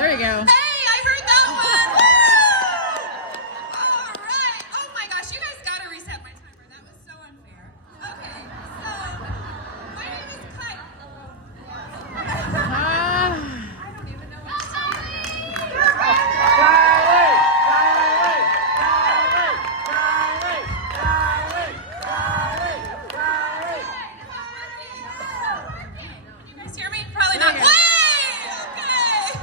There you go. Hey, I heard that one. Woo! All right. Oh my gosh, you guys got to reset my timer. That was so unfair. Okay, so my name is Kylie. I don't even know what to Can you guys hear me? Probably not. Way! Okay.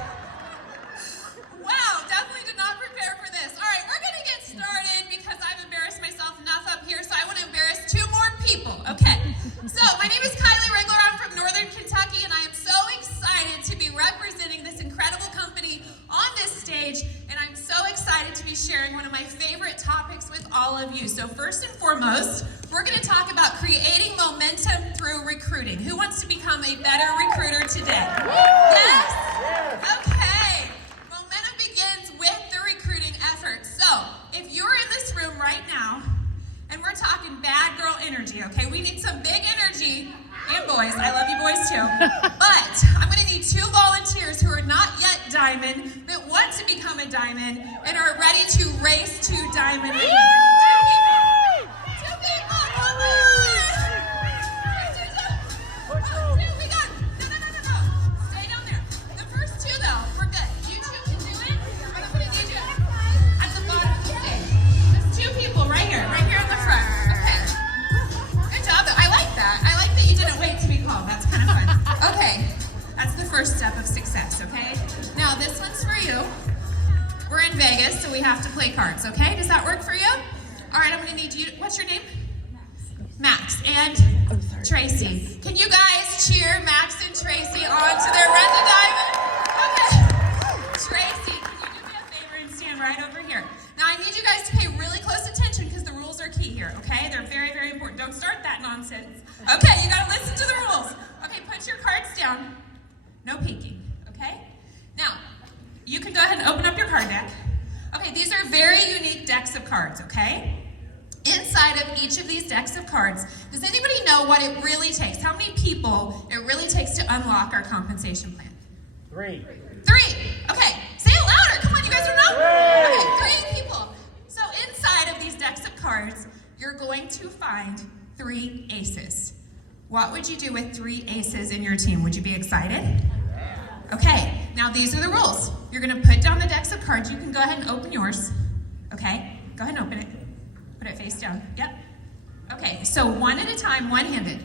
Wow, definitely did not prepare for this. All right, we're going to get started because I've embarrassed myself enough up here, so I want to embarrass 2 more people. Okay. So, my name is Kylie Rieglar. I'm from Northern Kentucky, and I am so excited to be representing this incredible company on this stage, and I'm so excited to be sharing one of my favorite topics with all of you. So, first and foremost, we're going to talk about creating momentum through recruiting. Who wants to become a better recruiter today? Yes? Okay. Momentum begins with the recruiting effort. So, if you're in this room right now, and we're talking bad girl energy, okay? We need some big energy, and boys, I love you boys too. But I'm gonna need 2 volunteers who are not yet diamond, but want to become a diamond, and are ready to race to diamond. 2 people, come on! 2, we got, no. Stay down there. The first 2 though, we're good. You 2 can do it. I'm gonna need you at the bottom of the stage. Just 2 people right here in the front. Okay. Good job though. I like that. I like that you didn't wait to be called. That's kind of fun. Okay. That's the first step of success, okay? Now this one's for you. We're in Vegas, so we have to play cards, okay? Does that work for you? All right, I'm gonna need you. What's your name? Max and Tracy. Can you guys cheer Max and Tracy on to their run to diamond? Okay. Tracy, can you do me a favor and stand right over here? Now I need you guys to pay really close attention because the rules are key here, okay? They're very, very important. Don't start that nonsense. Okay, you gotta listen to the rules. Okay, put your cards down. No peeking, okay? Now, you can go ahead and open up your card deck. Okay, these are very unique decks of cards, okay? Inside of each of these decks of cards, does anybody know what it really takes? How many people it really takes to unlock our compensation plan? 3. 3. Okay, say it louder. Come on, you guys don't know? Okay, 3 people. So inside of these decks of cards, you're going to find 3 aces. What would you do with 3 aces in your team? Would you be excited? Okay, now these are the rules. You're gonna put down the decks of cards. You can go ahead and open yours. Okay, go ahead and open it. Put it face down. Yep. Okay, so one at a time, one-handed.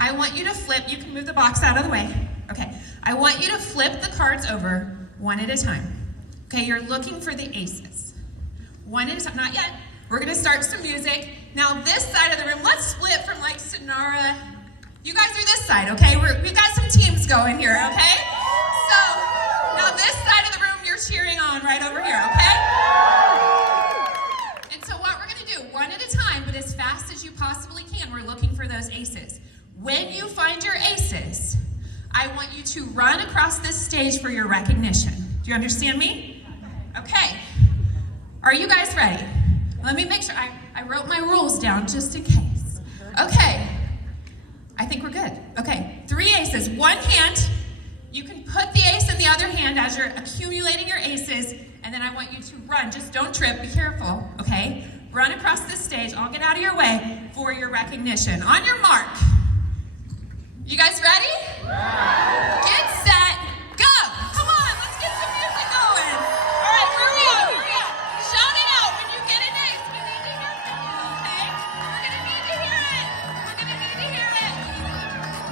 I want you to flip. You can move the box out of the way. Okay, I want you to flip the cards over one at a time. Okay, you're looking for the aces. One at a time, not yet. We're gonna start some music. Now this side of the room, let's split from like Sonora. You guys are this side, okay? We've got some teams going here, okay? So, now this side of the room, you're cheering on right over here, okay? And so what we're gonna do, one at a time, but as fast as you possibly can, we're looking for those aces. When you find your aces, I want you to run across this stage for your recognition. Do you understand me? Okay. Are you guys ready? Let me make sure, I wrote my rules down just in case. Okay. I think we're good. Okay, 3 aces, one hand. You can put the ace in the other hand as you're accumulating your aces, and then I want you to run. Just don't trip, be careful, okay? Run across this stage, I'll get out of your way for your recognition. On your mark. You guys ready? Get set, go! Come on, let's get some music going. All right, hurry up. Shout it out when you get an ace. We need to hear from you, okay? We're gonna need to hear it.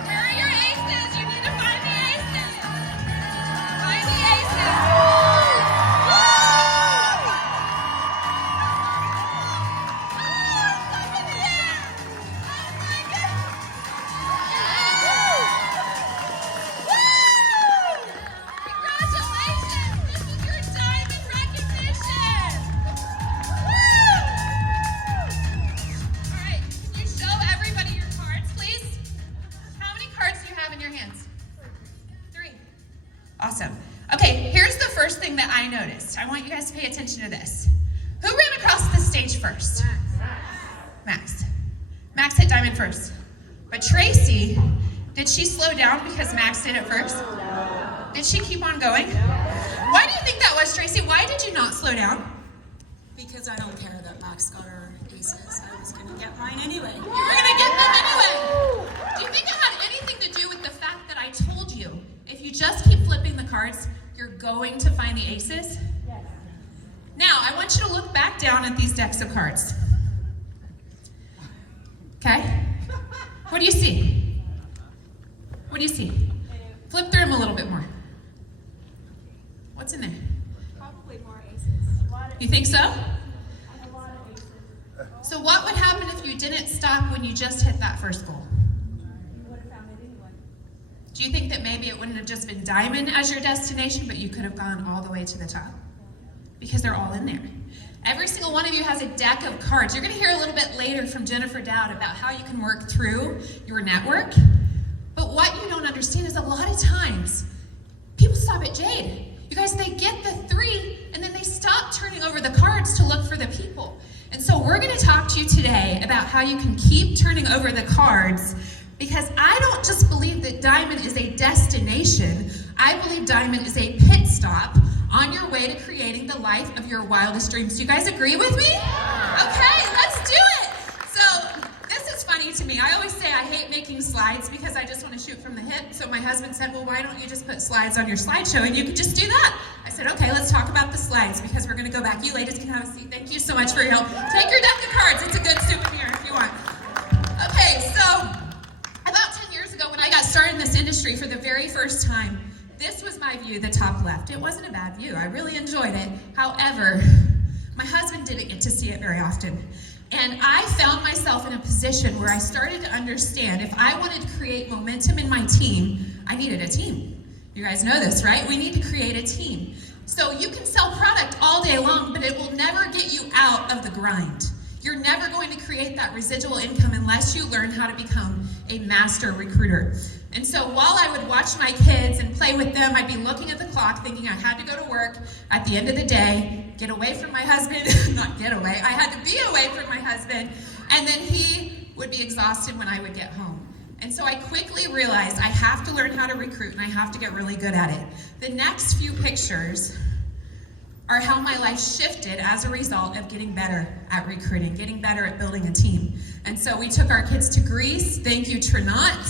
Where are your aces? You need to find the aces. Find the aces. Awesome. Okay, here's the first thing that I noticed. I want you guys to pay attention to this. Who ran across the stage first? Max. Max hit diamond first. But Tracy, did she slow down because Max did it first? Did she keep on going? Why do you think that was, Tracy? Why did you not slow down? Because I don't care that Max got her aces. I was going to get mine anyway. You were going to get them anyway. Do you think it had anything to do with the fact that I told you, if you just keep flipping the cards, you're going to find the aces? Yes. Now, I want you to look back down at these decks of cards. Okay? What do you see? What do you see? Flip through them a little bit more. What's in there? Probably more aces. You think so? And a lot of aces. So what would happen if you didn't stop when you just hit that first goal? You would have found it anyway. Do you think that maybe it wouldn't have just been diamond as your destination, but you could have gone all the way to the top? Because they're all in there. Every single one of you has a deck of cards. You're going to hear a little bit later from Jennifer Dowd about how you can work through your network. But what you don't understand is a lot of times, people stop at Jade. You guys, they get the 3, and then they stop turning over the cards to look for the people. And so we're going to talk to you today about how you can keep turning over the cards, because I don't just believe that diamond is a destination. I believe diamond is a pit stop on your way to creating the life of your wildest dreams. Do you guys agree with me? Okay, let's do it. So this is funny to me. I always say I hate making slides because I just want to shoot from the hip. So my husband said, well, why don't you just put slides on your slideshow and you could just do that? I said, okay, let's talk about the slides because we're going to go back. You ladies can have a seat. Thank you so much for your help. Take your deck of cards. It's a good souvenir if you want. Okay, so about 10 years ago when I got started in this industry for the very first time, this was my view, the top left. It wasn't a bad view. I really enjoyed it. However, my husband didn't get to see it very often. And I found myself in a position where I started to understand if I wanted to create momentum in my team, I needed a team. You guys know this, right? We need to create a team. So you can sell product all day long, but it will never get you out of the grind. You're never going to create that residual income unless you learn how to become a master recruiter. And so while I would watch my kids and play with them, I'd be looking at the clock thinking I had to go to work at the end of the day, get away from my husband, not get away, I had to be away from my husband, and then he would be exhausted when I would get home. And so I quickly realized I have to learn how to recruit and I have to get really good at it. The next few pictures are how my life shifted as a result of getting better at recruiting, getting better at building a team. And so we took our kids to Greece. Thank you, Trinot.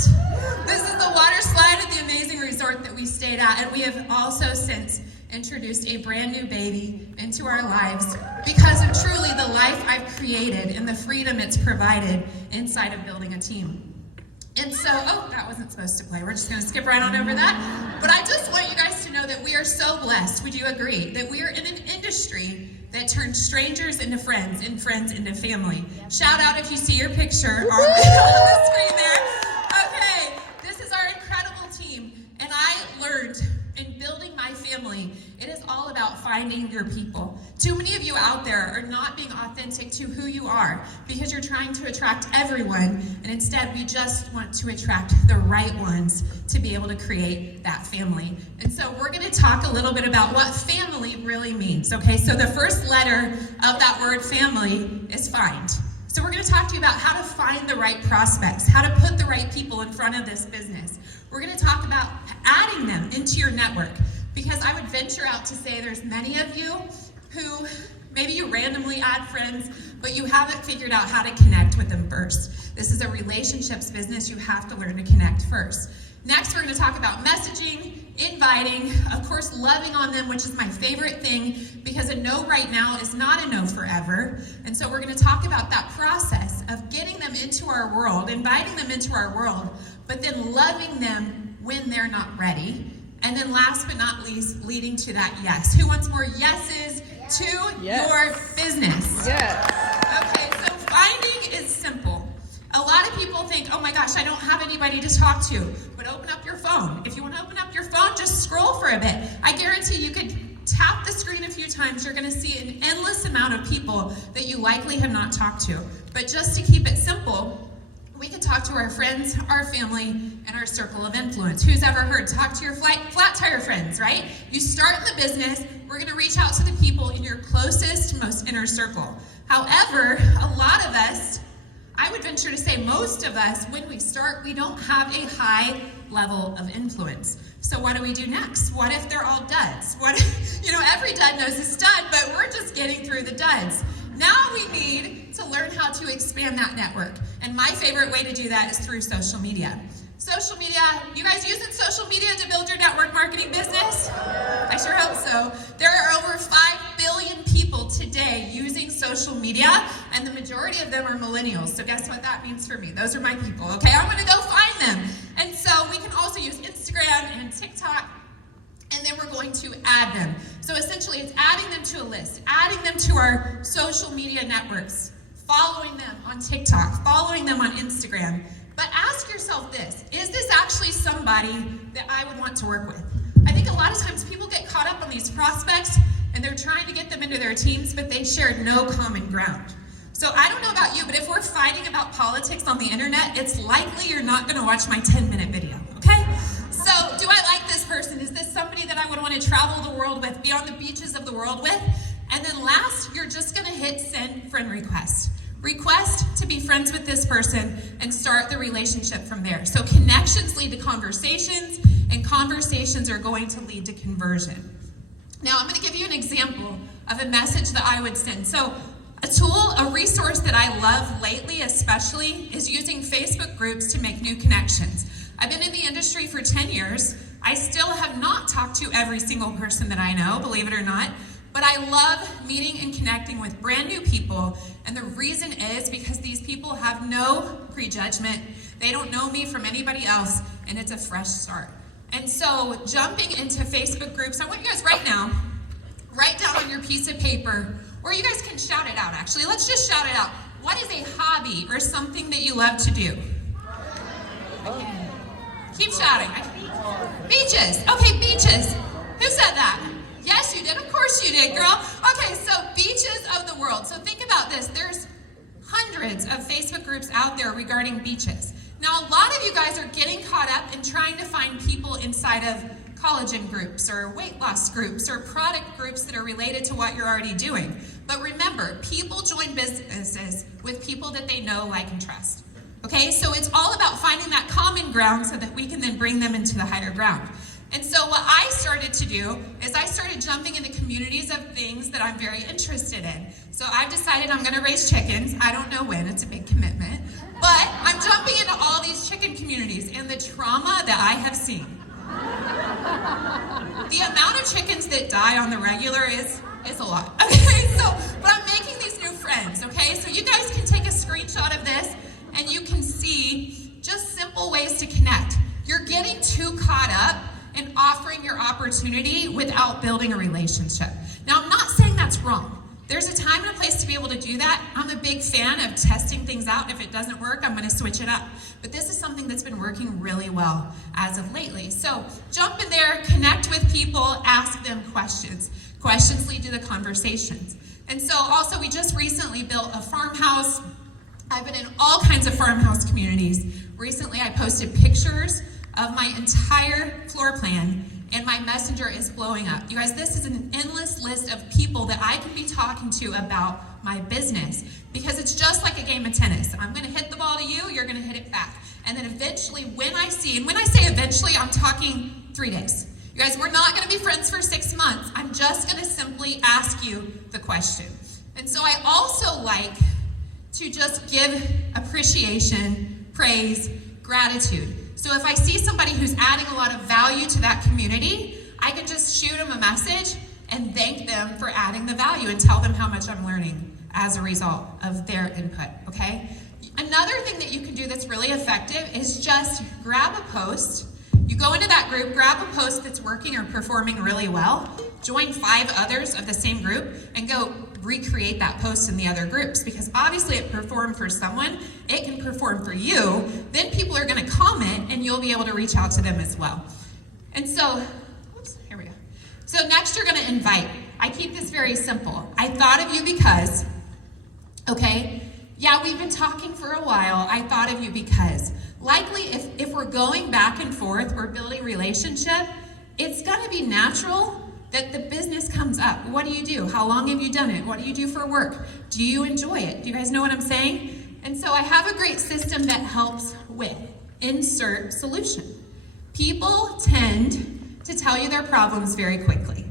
This is the water slide at the amazing resort that we stayed at. And we have also since introduced a brand new baby into our lives because of truly the life I've created and the freedom it's provided inside of building a team. And so, oh, that wasn't supposed to play. We're just going to skip right on over that. But I just want you guys to know that we are so blessed. Would you agree? That we are in an industry that turns strangers into friends and friends into family. Shout out if you see your picture on the screen there. Okay, this is our incredible team. And I learned in building my family, it is all about finding your people. Too many of you out there are not being authentic to who you are because you're trying to attract everyone, and instead we just want to attract the right ones to be able to create that family. And so we're going to talk a little bit about what family really means. Okay, so the first letter of that word family is find. So we're going to talk to you about how to find the right prospects, how to put the right people in front of this business. We're going to talk about adding them into your network, because I would venture out to say there's many of you who maybe you randomly add friends, but you haven't figured out how to connect with them first. This is a relationships business. You have to learn to connect first. Next, we're going to talk about messaging, inviting, of course, loving on them, which is my favorite thing, because a no right now is not a no forever. And so we're going to talk about that process of getting them into our world, inviting them into our world, but then loving them when they're not ready. And then last but not least, leading to that yes. Who wants more yeses to your business? Yes. Okay, so finding is simple. A lot of people think, oh my gosh, I don't have anybody to talk to. But open up your phone. If you want to open up your phone, just scroll for a bit. I guarantee you could tap the screen a few times. You're going to see an endless amount of people that you likely have not talked to. But just to keep it simple, we could talk to our friends, our family, and our circle of influence. Who's ever heard talk to your flat tire friends, right? You start in the business, we're going to reach out to the people in your closest, most inner circle. However, a lot of us I would venture to say most of us, when we start, we don't have a high level of influence. So what do we do next? What if they're all duds? What if, every dud knows a stud, but we're just getting through the duds. Now we need to learn how to expand that network. And my favorite way to do that is through social media. Social media, you guys using social media to build your network marketing business? I sure hope so. There are over 5 billion people today using social media, and the majority of them are millennials. So guess what that means for me? Those are my people, okay? I'm gonna go find them. And so we can also use Instagram and TikTok, and then we're going to add them. So essentially it's adding them to a list, adding them to our social media networks, following them on TikTok, following them on Instagram. But ask yourself this, is this actually somebody that I would want to work with? I think a lot of times people get caught up on these prospects and they're trying to get them into their teams, but they share no common ground. So I don't know about you, but if we're fighting about politics on the internet, it's likely you're not gonna watch my 10-minute video, okay? So do I like this person? Is this somebody that I would want to travel the world with, be on the beaches of the world with? And then last, you're just gonna hit send friend request. Request to be friends with this person and start the relationship from there. So connections lead to conversations, and conversations are going to lead to conversion. Now I'm going to give you an example of a message that I would send. So a tool, a resource that I love lately especially is using Facebook groups to make new connections. I've been in the industry for 10 years. I still have not talked to every single person that I know, believe it or not. But I love meeting and connecting with brand new people, and the reason is because these people have no prejudgment. They don't know me from anybody else, and it's a fresh start. And so jumping into Facebook groups, I want you guys right now, write down on your piece of paper, or you guys can shout it out actually. Let's just shout it out. What is a hobby or something that you love to do? Keep shouting. Beaches. Okay, beaches. Who said that? Yes, you did. Of course you did, girl. Okay, so beaches of the world. So think about this. There's hundreds of Facebook groups out there regarding beaches. Now, a lot of you guys are getting caught up in trying to find people inside of collagen groups or weight loss groups or product groups that are related to what you're already doing. But remember, people join businesses with people that they know, like, and trust. Okay, so it's all about finding that common ground so that we can then bring them into the higher ground. And so what I started to do is I started jumping into communities of things that I'm very interested in. So I've decided I'm gonna raise chickens. I don't know when, it's a big commitment. But I'm jumping into all these chicken communities, and the trauma that I have seen. The amount of chickens that die on the regular is a lot. Okay, so, but I'm making these new friends, okay? So you guys can take a screenshot of this and you can see just simple ways to connect. You're getting too caught up and offering your opportunity without building a relationship. Now, I'm not saying that's wrong. There's a time and a place to be able to do that. I'm a big fan of testing things out. If it doesn't work, I'm gonna switch it up. But this is something that's been working really well as of lately. So jump in there, connect with people, ask them questions. Questions lead to the conversations. And so also we just recently built a farmhouse. I've been in all kinds of farmhouse communities. Recently I posted pictures of my entire floor plan, and my messenger is blowing up. You guys, this is an endless list of people that I can be talking to about my business, because it's just like a game of tennis. I'm gonna hit the ball to you, you're gonna hit it back. And then eventually, when I say eventually, I'm talking 3 days. You guys, we're not gonna be friends for 6 months. I'm just gonna simply ask you the question. And so I also like to just give appreciation, praise, gratitude. So if I see somebody who's adding a lot of value to that community, I can just shoot them a message and thank them for adding the value and tell them how much I'm learning as a result of their input, okay? Another thing that you can do that's really effective is just grab a post. You go into that group, grab a post that's working or performing really well, join 5 others of the same group, and go recreate that post in the other groups, because obviously it performed for someone, it can perform for you, then people are gonna comment and you'll be able to reach out to them as well. And so, here we go. So next you're gonna invite. I keep this very simple. I thought of you because, okay, yeah, we've been talking for a while, I thought of you because. Likely if we're going back and forth, we're building relationship, it's gonna be natural that the business comes up. What do you do? How long have you done it? What do you do for work? Do you enjoy it? Do you guys know what I'm saying? And so I have a great system that helps with insert solution. People tend to tell you their problems very quickly.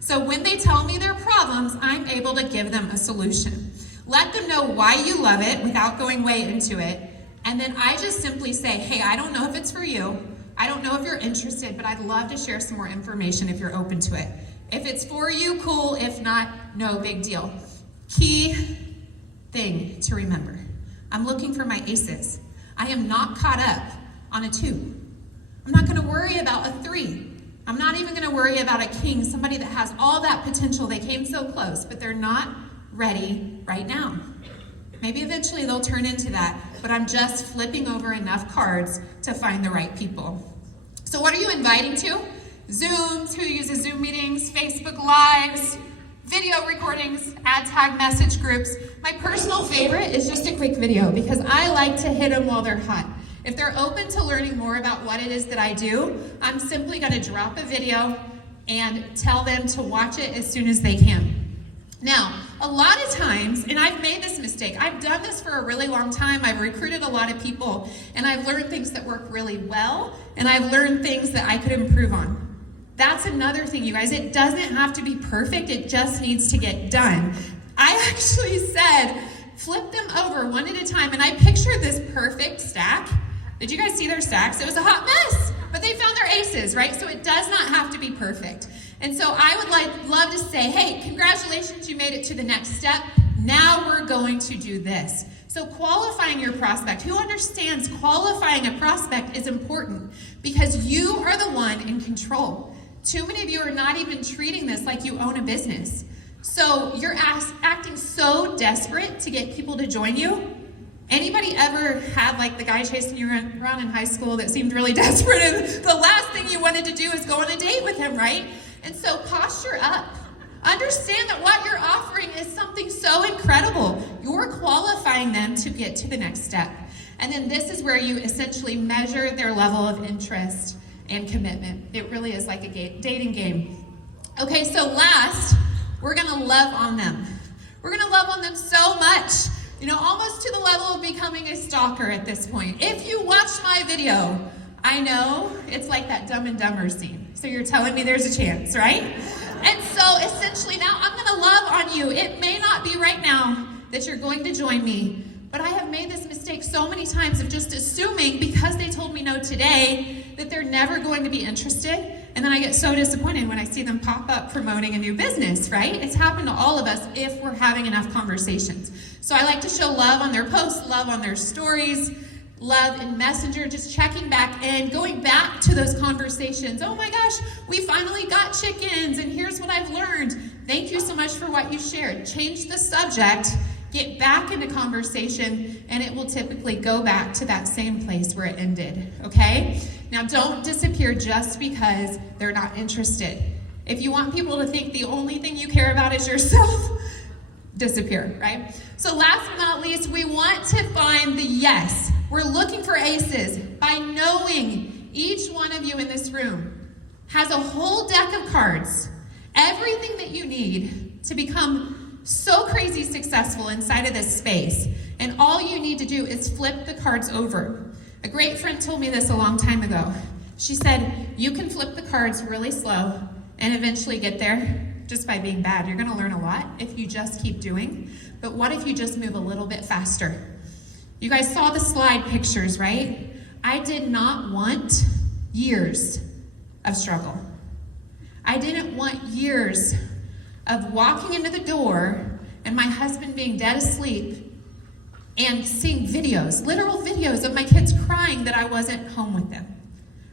So when they tell me their problems, I'm able to give them a solution. Let them know why you love it without going way into it. And then I just simply say, hey, I don't know if it's for you. I don't know if you're interested, but I'd love to share some more information if you're open to it. If it's for you, cool. If not, no big deal. Key thing to remember. I'm looking for my aces. I am not caught up on a 2. I'm not going to worry about a 3. I'm not even going to worry about a king, somebody that has all that potential. They came so close, but they're not ready right now. Maybe eventually they'll turn into that, but I'm just flipping over enough cards to find the right people. So what are you inviting to? Zooms, who uses Zoom meetings, Facebook Lives, video recordings, ad tag message groups. My personal favorite is just a quick video because I like to hit them while they're hot. If they're open to learning more about what it is that I do, I'm simply going to drop a video and tell them to watch it as soon as they can. Now, a lot of times, and I've made this mistake, I've done this for a really long time, I've recruited a lot of people, and I've learned things that work really well, and I've learned things that I could improve on. That's another thing, you guys. It doesn't have to be perfect, it just needs to get done. I actually said, flip them over one at a time, and I pictured this perfect stack. Did you guys see their stacks? It was a hot mess, but they found their aces, right? So it does not have to be perfect. And so I would love to say, hey, congratulations, you made it to the next step. Now we're going to do this. So qualifying your prospect, who understands qualifying a prospect is important because you are the one in control. Too many of you are not even treating this like you own a business. So you're acting so desperate to get people to join you. Anybody ever had like the guy chasing you around in high school that seemed really desperate and the last thing you wanted to do is go on a date with him, right? And so posture up. Understand that what you're offering is something so incredible. You're qualifying them to get to the next step. And then this is where you essentially measure their level of interest and commitment. It really is like a dating game. Okay, so last, we're gonna love on them. We're gonna love on them so much, almost to the level of becoming a stalker at this point. If you watched my video, I know it's like that Dumb and Dumber scene. So you're telling me there's a chance, right? And so essentially now I'm gonna love on you. It may not be right now that you're going to join me, but I have made this mistake so many times of just assuming because they told me no today that they're never going to be interested. And then I get so disappointed when I see them pop up promoting a new business, right? It's happened to all of us if we're having enough conversations. So I like to show love on their posts, love on their stories, love in Messenger, just checking back and going back to those conversations. Oh my gosh, we finally got chickens and here's what I've learned. Thank you so much for what you shared. Change the subject, get back into conversation, and it will typically go back to that same place where it ended, okay? Now don't disappear just because they're not interested. If you want people to think the only thing you care about is yourself, disappear, right? So last but not least, we want to find the yes. We're looking for aces by knowing each one of you in this room has a whole deck of cards, everything that you need to become so crazy successful inside of this space. And all you need to do is flip the cards over. A great friend told me this a long time ago. She said, you can flip the cards really slow and eventually get there just by being bad. You're gonna learn a lot if you just keep doing. But what if you just move a little bit faster? You guys saw the slide pictures, right? I did not want years of struggle. I didn't want years of walking into the door and my husband being dead asleep and seeing videos, literal videos of my kids crying that I wasn't home with them.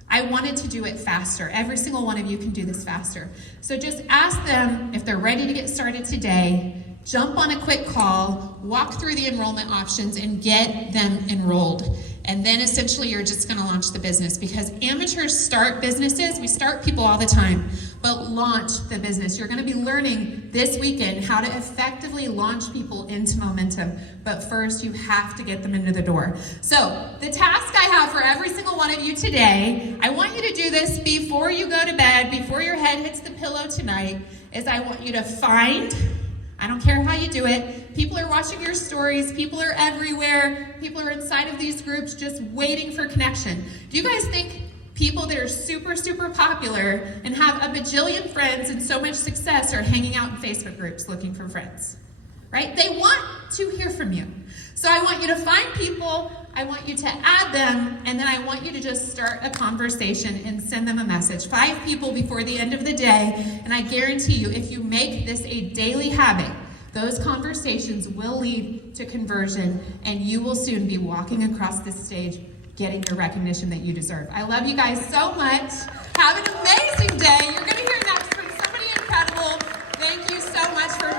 I wanted to do it faster. Every single one of you can do this faster. So just ask them if they're ready to get started today, jump on a quick call, walk through the enrollment options and get them enrolled. And then essentially you're just gonna launch the business because amateurs start businesses, we start people all the time, but launch the business. You're gonna be learning this weekend how to effectively launch people into momentum. But first you have to get them into the door. So the task I have for every single one of you today, I want you to do this before you go to bed, before your head hits the pillow tonight, is I want you to find I don't care how you do it. People are watching your stories. People are everywhere. People are inside of these groups just waiting for connection. Do you guys think people that are super, super popular and have a bajillion friends and so much success are hanging out in Facebook groups looking for friends? Right? They want to hear from you. So I want you to find people, I want you to add them, and then I want you to just start a conversation and send them a message. 5 people before the end of the day, and I guarantee you, if you make this a daily habit, those conversations will lead to conversion, and you will soon be walking across this stage getting the recognition that you deserve. I love you guys so much. Have an amazing day. You're going to hear next from somebody incredible. Thank you so much for